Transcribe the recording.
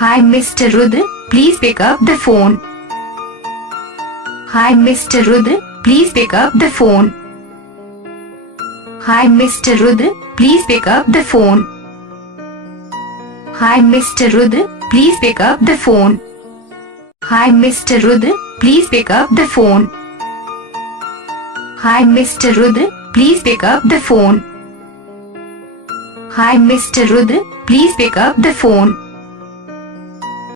Hi Mr. Rudra, please pick up the phone. Hi Mr. Rudra, please pick up the phone. Hi Mr. Rudra, please pick up the phone. Hi Mr. Rudra, please pick up the phone. Hi Mr. Rudra, please pick up the phone. Hi Mr. Rudra, please pick up the phone. Hi Mr. Rudra, please pick up the phone.